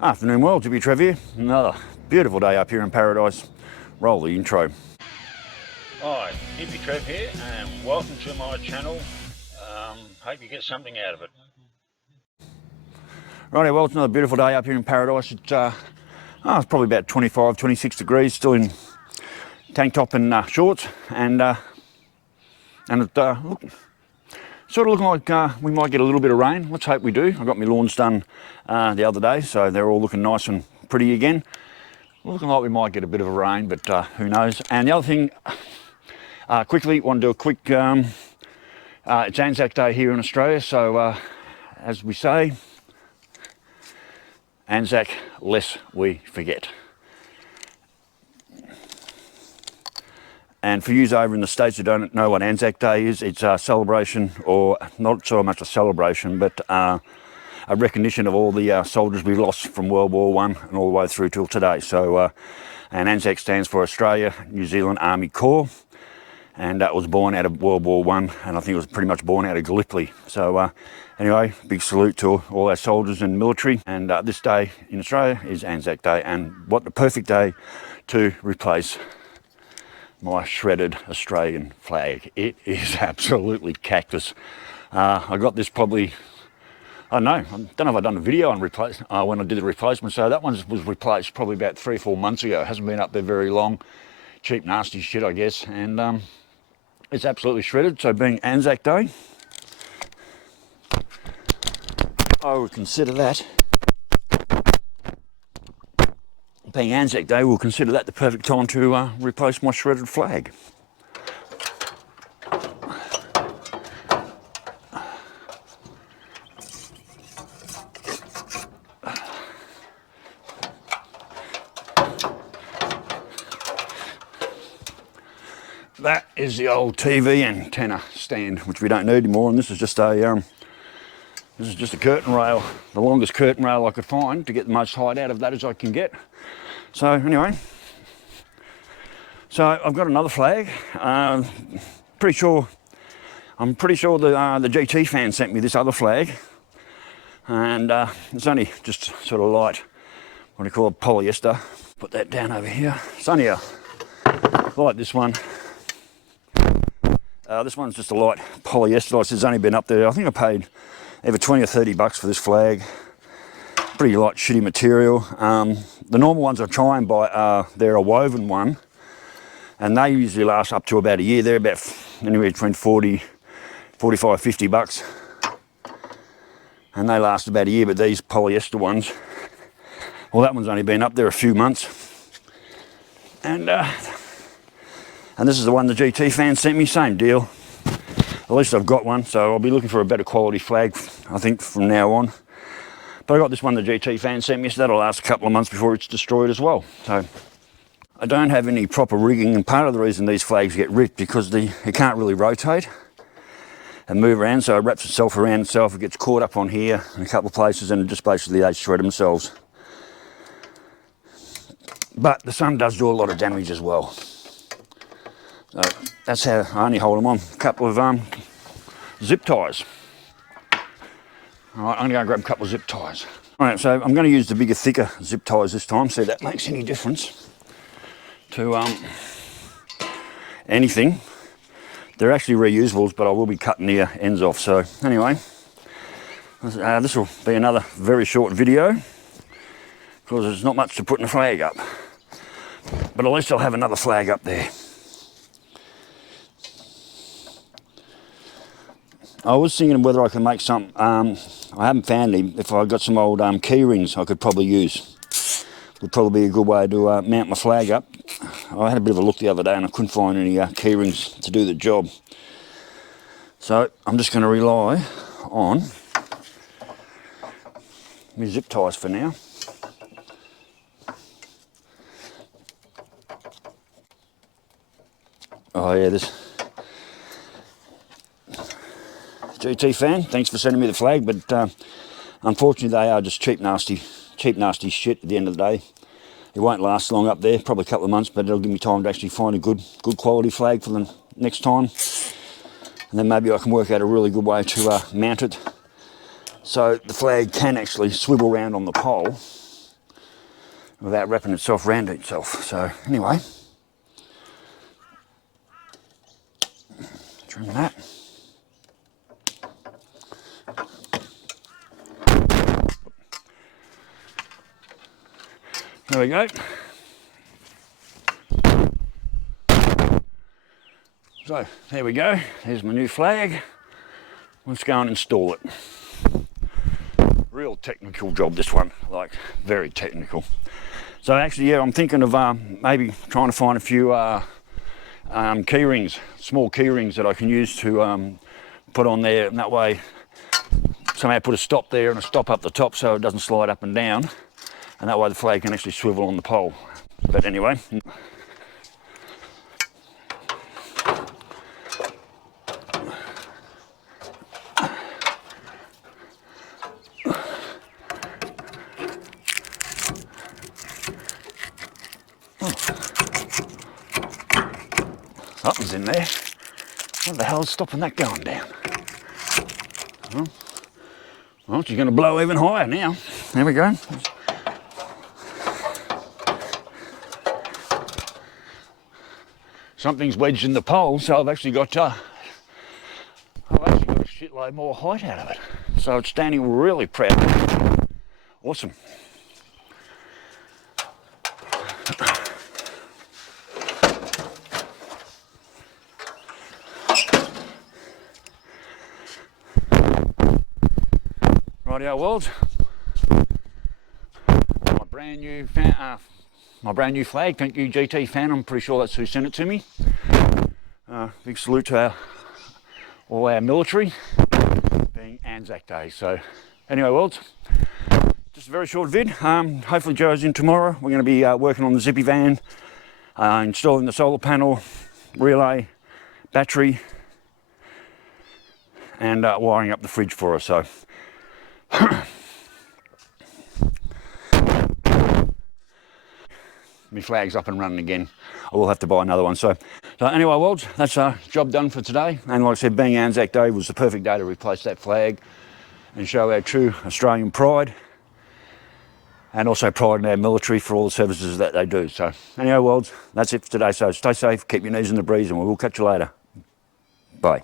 Afternoon world, Hippy Trev here. Another beautiful day up here in paradise. Roll the intro. Hi, Hippy Trev here, and welcome to my channel. Hope you get something out of it. Righty, well, it's another beautiful day up here in paradise. It's probably about 25, 26 degrees, still in tank top and shorts, and it sort of looking like we might get a little bit of rain. Let's hope we do. I got my lawns done the other day, so they're all looking nice and pretty again. Looking like we might get a bit of a rain, but who knows. And the other thing, quickly, want to do a quick, it's Anzac Day here in Australia, so as we say, Anzac, lest we forget. And for yous over in the States who don't know what Anzac Day is, it's a celebration, or not so much a celebration, but a recognition of all the soldiers we lost from World War I and all the way through till today. So, and Anzac stands for Australia New Zealand Army Corps, and that was born out of World War I, and I think it was pretty much born out of Gallipoli. So anyway, big salute to all our soldiers and military, and this day in Australia is Anzac Day, and what the perfect day to replace my shredded Australian flag. It is absolutely cactus. I got this probably, I don't know if I've done a video on when I did the replacement, so that one was replaced probably about 3 or 4 months ago. It hasn't been up there very long. Cheap, nasty shit, I guess, and it's absolutely shredded. So being Anzac Day, I would consider that, being Anzac Day, we'll consider that the perfect time to replace my shredded flag. That is the old TV antenna stand, which we don't need anymore, and this is just a curtain rail, the longest curtain rail I could find to get the most height out of that as I can get. So anyway, so I've got another flag. I'm pretty sure the GT fan sent me this other flag, and it's only just sort of light, what do you call it, polyester. Put that down over here. It's only like this one. This one's just a light polyester. It's only been up there. I think I paid either 20 or 30 bucks for this flag. Pretty light, shitty material. The normal ones I try and buy, they're a woven one, and they usually last up to about a year. They're about anywhere between 40, 45, 50 bucks, and they last about a year. But these polyester ones, well, that one's only been up there a few months, and this is the one the GT fan sent me. Same deal. At least I've got one, so I'll be looking for a better quality flag, I think, from now on. But I got this one the GT fan sent me, so that'll last a couple of months before it's destroyed as well. So I don't have any proper rigging, and part of the reason these flags get ripped because it can't really rotate and move around, so it wraps itself around itself. It gets caught up on here in a couple of places, and just basically they shred themselves. But the sun does do a lot of damage as well. So that's how I only hold them on. A couple of zip ties. All right, I'm going to grab a couple of zip ties. All right, so I'm going to use the bigger, thicker zip ties this time, see if that makes any difference to anything. They're actually reusable, but I will be cutting the ends off. So anyway, this will be another very short video because there's not much to put in a flag up. But at least I'll have another flag up there. I was thinking whether I can make some, I haven't found any. If I got some old key rings I could probably use. Would probably be a good way to mount my flag up. I had a bit of a look the other day and I couldn't find any key rings to do the job. So I'm just going to rely on my zip ties for now. Oh yeah, this GT fan, thanks for sending me the flag, but unfortunately they are just cheap nasty shit at the end of the day. It won't last long up there, probably a couple of months, but it'll give me time to actually find a good quality flag for the next time. And then maybe I can work out a really good way to mount it so the flag can actually swivel around on the pole without wrapping itself around itself. So anyway, trim that. There we go. So there we go, there's my new flag. Let's go and install it. Real technical job, this one, like very technical. So actually, yeah, I'm thinking of maybe trying to find a few key rings, small key rings that I can use to put on there, and that way somehow put a stop there and a stop up the top so it doesn't slide up and down, and that way the flag can actually swivel on the pole. But anyway, something's in there. What the hell's stopping that going down? Well, she's going to blow even higher now. There we go. Something's wedged in the pole, so I've actually got a shitload more height out of it. So it's standing really proud. Awesome. Rightio world, my brand new flag. Thank you, GT fan. I'm pretty sure that's who sent it to me. Big salute to all our military, being Anzac Day. So anyway, world, just a very short vid. Hopefully Joe's in tomorrow. We're going to be working on the zippy van, installing the solar panel, relay, battery, and wiring up the fridge for us. So my flag's up and running again. I will have to buy another one. So anyway, world, that's a job done for today. And like I said, being Anzac Day was the perfect day to replace that flag and show our true Australian pride, and also pride in our military for all the services that they do. So anyway, world, that's it for today. So stay safe, keep your knees in the breeze, and we will catch you later. Bye.